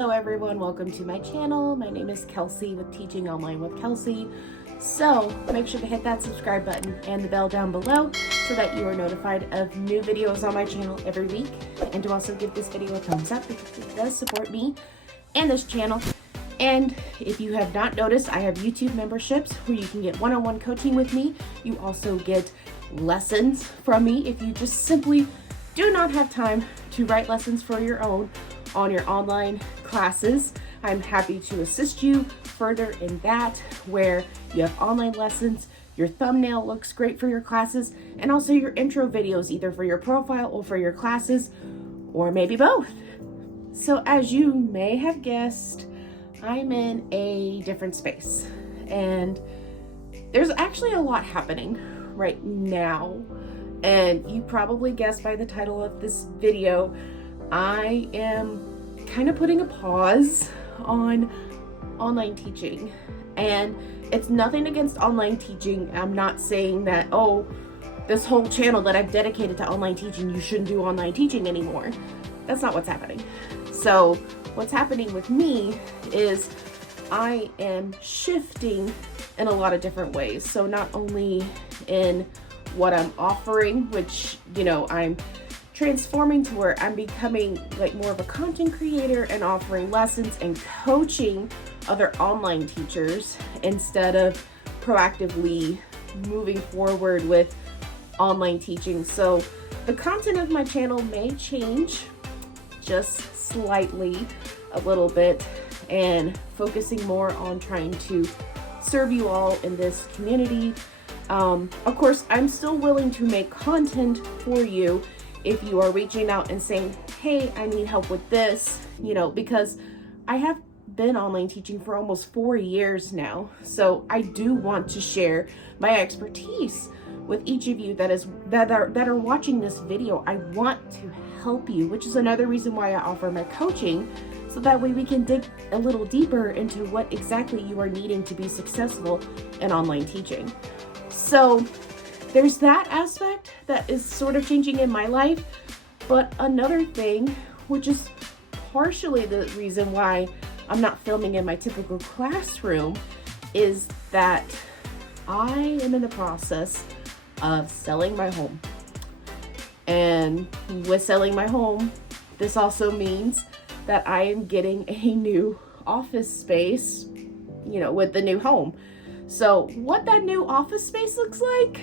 Hello everyone, welcome to my channel. My name is Kelsey with Teaching Online with Kelsey. So make sure to hit that subscribe button and the bell down below so that you are notified of new videos on my channel every week. And to also give this video a thumbs up because it does support me and this channel. And if you have not noticed, I have YouTube memberships where you can get one-on-one coaching with me. You also get lessons from me if you just simply do not have time to write lessons for your own on your online classes. I'm happy to assist you further in that, where you have online lessons, your thumbnail looks great for your classes, and also your intro videos, either for your profile or for your classes, or maybe both. So as you may have guessed, I'm in a different space, and there's actually a lot happening right now. And you probably guessed by the title of this video, I am kind of putting a pause on online teaching. And it's nothing against online teaching. I'm not saying that, oh, this whole channel that I've dedicated to online teaching, you shouldn't do online teaching anymore. That's not what's happening. So what's happening with me is I am shifting in a lot of different ways. So not only in what I'm offering, which, you know, I'm transforming to where I'm becoming like more of a content creator and offering lessons and coaching other online teachers instead of proactively moving forward with online teaching. So the content of my channel may change just slightly a little bit, and focusing more on trying to serve you all in this community. Of course, I'm still willing to make content for you if you are reaching out and saying, hey, I need help with this, you know, because I have been online teaching for almost 4 years now. So I do want to share my expertise with each of you that are watching this video. I want to help you, which is another reason why I offer my coaching, so that way we can dig a little deeper into what exactly you are needing to be successful in online teaching. So there's that aspect that is sort of changing in my life. But another thing, which is partially the reason why I'm not filming in my typical classroom, is that I am in the process of selling my home. And with selling my home, this also means that I am getting a new office space, you know, with the new home. So what that new office space looks like,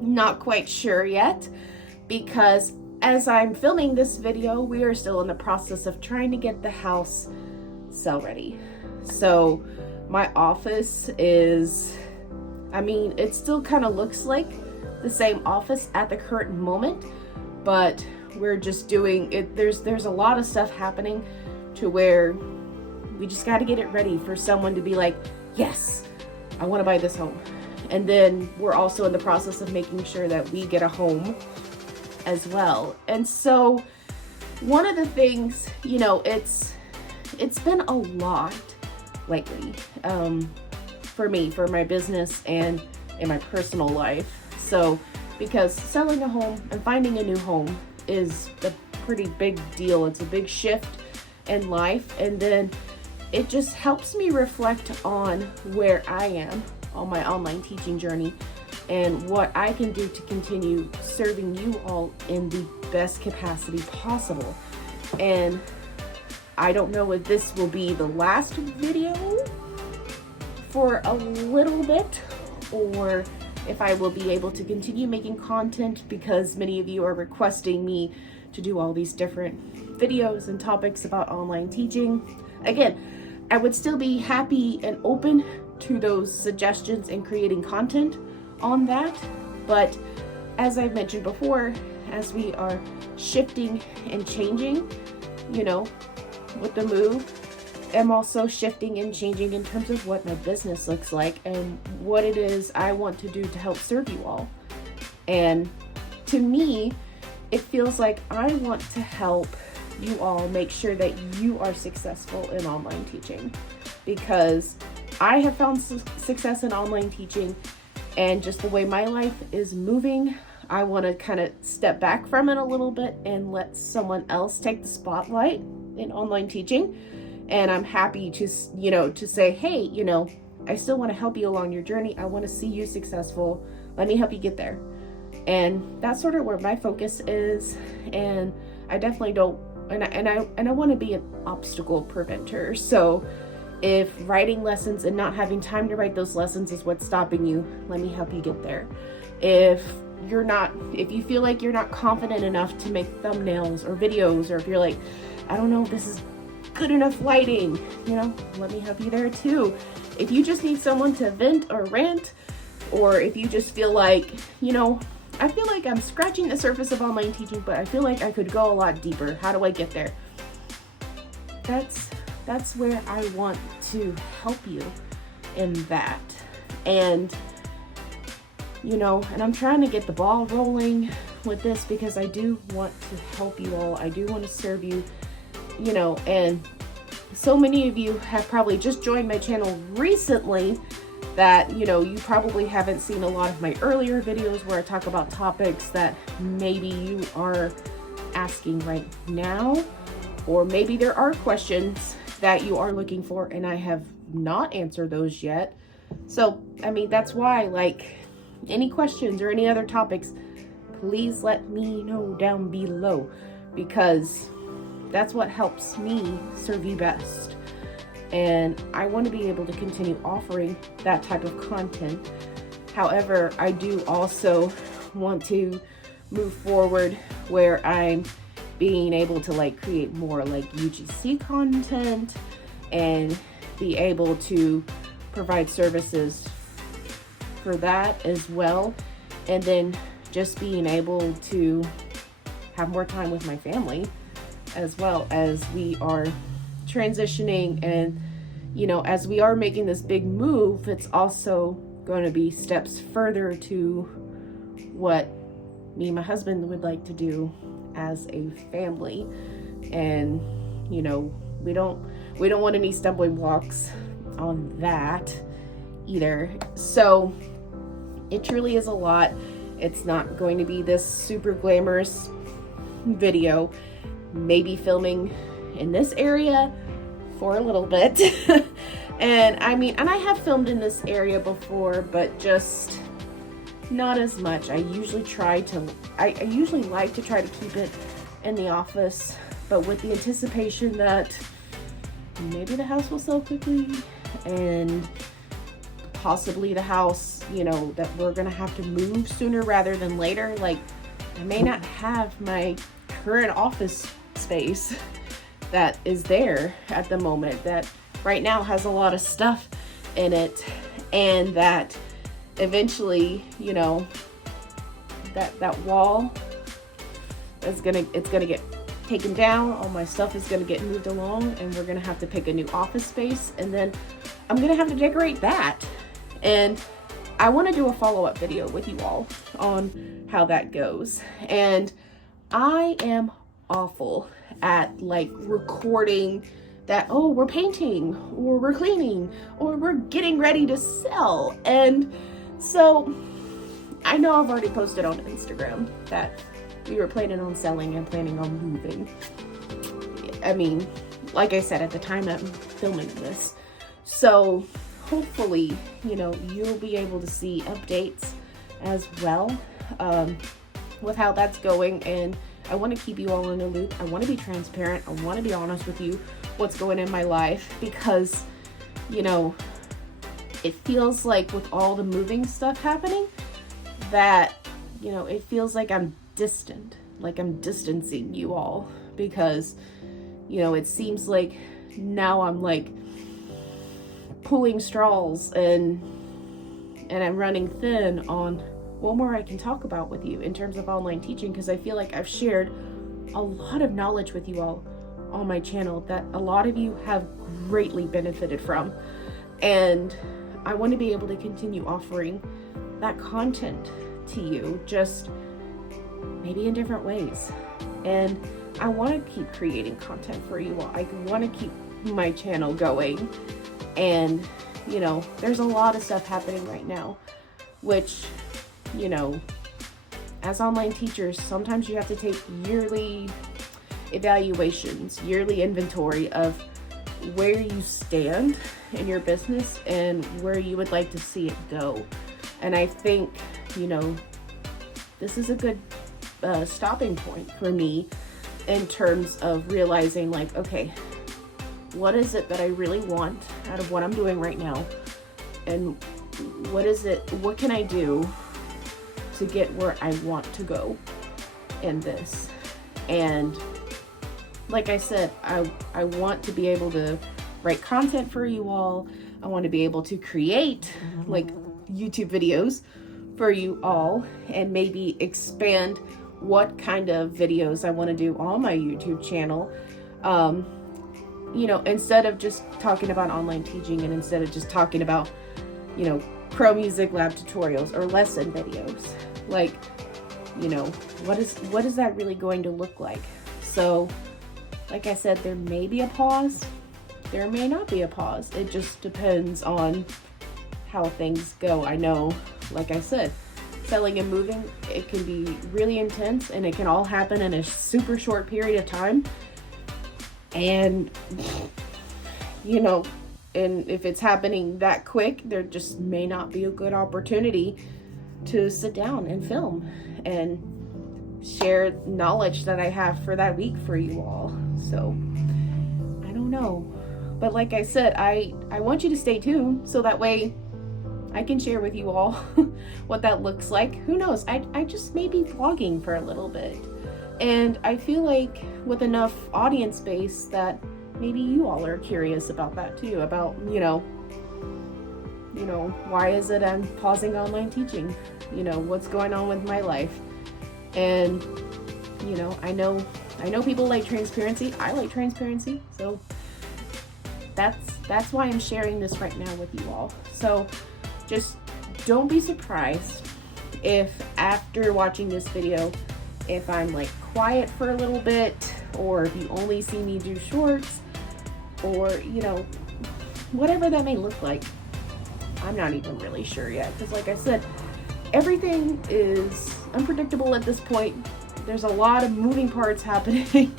not quite sure yet, because as I'm filming this video, we are still in the process of trying to get the house sell ready. So my office is, I mean, it still kind of looks like the same office at the current moment, but we're just doing it. There's a lot of stuff happening to where we just got to get it ready for someone to be like, yes, I want to buy this home. And then we're also in the process of making sure that we get a home as well. And so one of the things, you know, it's been a lot lately for me, for my business and in my personal life. So because selling a home and finding a new home is a pretty big deal. It's a big shift in life. And then it just helps me reflect on where I am on my online teaching journey and what I can do to continue serving you all in the best capacity possible. And I don't know if this will be the last video for a little bit, or if I will be able to continue making content, because many of you are requesting me to do all these different videos and topics about online teaching. Again, I would still be happy and open to those suggestions and creating content on that. But as I've mentioned before, as we are shifting and changing, you know, with the move, I'm also shifting and changing in terms of what my business looks like and what it is I want to do to help serve you all. And to me, it feels like I want to help you all make sure that you are successful in online teaching, because I have found success in online teaching, and just the way my life is moving, I want to kind of step back from it a little bit and let someone else take the spotlight in online teaching. And I'm happy to, you know, to say, hey, you know, I still want to help you along your journey. I want to see you successful. Let me help you get there. And that's sort of where my focus is. And I definitely don't, and I want to be an obstacle preventer. So if writing lessons and not having time to write those lessons is what's stopping you, let me help you get there. If you feel like you're not confident enough to make thumbnails or videos, or if you're like, I don't know, this is good enough lighting, you know, let me help you there too. If you just need someone to vent or rant, or if you just feel like, you know, I feel like I'm scratching the surface of online teaching, but I feel like I could go a lot deeper. How do I get there? That's where I want to help you in that. And, you know, and I'm trying to get the ball rolling with this because I do want to help you all. I do want to serve you, you know, and so many of you have probably just joined my channel recently that, you know, you probably haven't seen a lot of my earlier videos where I talk about topics that maybe you are asking right now, or maybe there are questions that you are looking for and I have not answered those yet. So, I mean, that's why, like, any questions or any other topics, please let me know down below, because that's what helps me serve you best. And I want to be able to continue offering that type of content. However, I do also want to move forward where I'm being able to like create more like UGC content and be able to provide services for that as well. And then just being able to have more time with my family as well, as we are transitioning. And, you know, as we are making this big move, it's also going to be steps further to what me and my husband would like to do as a family. And, you know, we don't want any stumbling blocks on that either. So it truly is a lot. It's not going to be this super glamorous video, maybe filming in this area for a little bit. And I mean, and I have filmed in this area before, but just not as much. I usually like to try to keep it in the office, but with the anticipation that maybe the house will sell quickly, and possibly the house, you know, that we're gonna have to move sooner rather than later. Like, I may not have my current office space that is there at the moment, that right now has a lot of stuff in it, and that eventually, you know, that wall is gonna get taken down, all my stuff is gonna get moved along, and we're gonna have to pick a new office space, and then I'm gonna have to decorate that. And I want to do a follow-up video with you all on how that goes. And I am awful at like recording that, oh, we're painting, or we're cleaning, or we're getting ready to sell. And so I know I've already posted on Instagram that we were planning on selling and planning on moving. I mean, like I said, at the time I'm filming this. So hopefully, you know, you'll be able to see updates as well with how that's going. And I want to keep you all in the loop. I want to be transparent. I want to be honest with you what's going in my life, because, you know, it feels like with all the moving stuff happening that, you know, it feels like I'm distant, like I'm distancing you all, because, you know, it seems like now I'm like pulling straws and I'm running thin on what more I can talk about with you in terms of online teaching, because I feel like I've shared a lot of knowledge with you all on my channel that a lot of you have greatly benefited from. And I want to be able to continue offering that content to you, just maybe in different ways. And I want to keep creating content for you all. I want to keep my channel going. And, you know, there's a lot of stuff happening right now, which, you know, as online teachers, sometimes you have to take yearly, evaluations, yearly inventory of where you stand in your business and where you would like to see it go. And I think, you know, this is a good stopping point for me in terms of realizing, like, okay, what is it that I really want out of what I'm doing right now? And what can I do to get where I want to go in this? And like I said, I want to be able to write content for you all. I want to be able to create like YouTube videos for you all, and maybe expand what kind of videos I want to do on my YouTube channel. You know, instead of just talking about online teaching, and instead of just talking about, you know, pro music lab tutorials or lesson videos, like, you know, what is that really going to look like? So like I said, there may be a pause, there may not be a pause. It just depends on how things go. I know, like I said, selling and moving, it can be really intense, and it can all happen in a super short period of time. And, you know, and if it's happening that quick, there just may not be a good opportunity to sit down and film and share knowledge that I have for that week for you all. So I don't know, but like I said, I want you to stay tuned so that way I can share with you all what that looks like. Who knows, I just may be vlogging for a little bit, and I feel like with enough audience base that maybe you all are curious about that too, about, you know, why is it I'm pausing online teaching? You know, what's going on with my life? And, you know, I know people like transparency. I like transparency. So that's why I'm sharing this right now with you all. So just don't be surprised if after watching this video, if I'm like quiet for a little bit, or if you only see me do shorts, or, you know, whatever that may look like. I'm not even really sure yet, because like I said, everything is unpredictable at this point. There's a lot of moving parts happening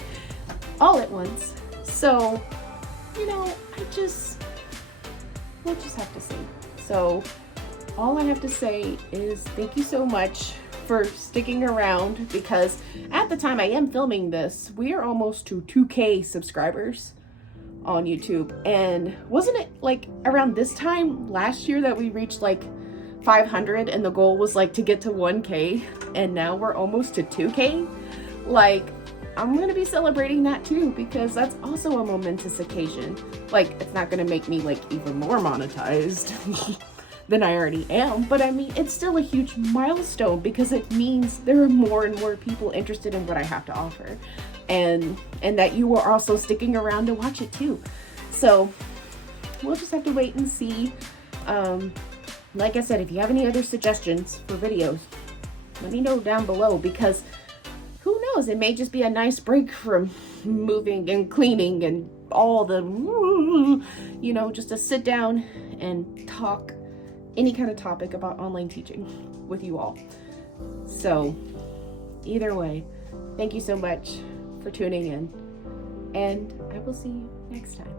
all at once. So, you know, we'll just have to see. So all I have to say is thank you so much for sticking around, because at the time I am filming this, we are almost to 2K subscribers on YouTube. And wasn't it like around this time last year that we reached like 500, and the goal was like to get to 1K, and now we're almost to 2K? Like, I'm gonna be celebrating that too, because that's also a momentous occasion. Like, it's not gonna make me like even more monetized than I already am, but I mean, it's still a huge milestone, because it means there are more and more people interested in what I have to offer, and that you are also sticking around to watch it too. So we'll just have to wait and see. Like I said, if you have any other suggestions for videos, let me know down below, because who knows, it may just be a nice break from moving and cleaning and all the, you know, just to sit down and talk any kind of topic about online teaching with you all. So either way, thank you so much for tuning in, and I will see you next time.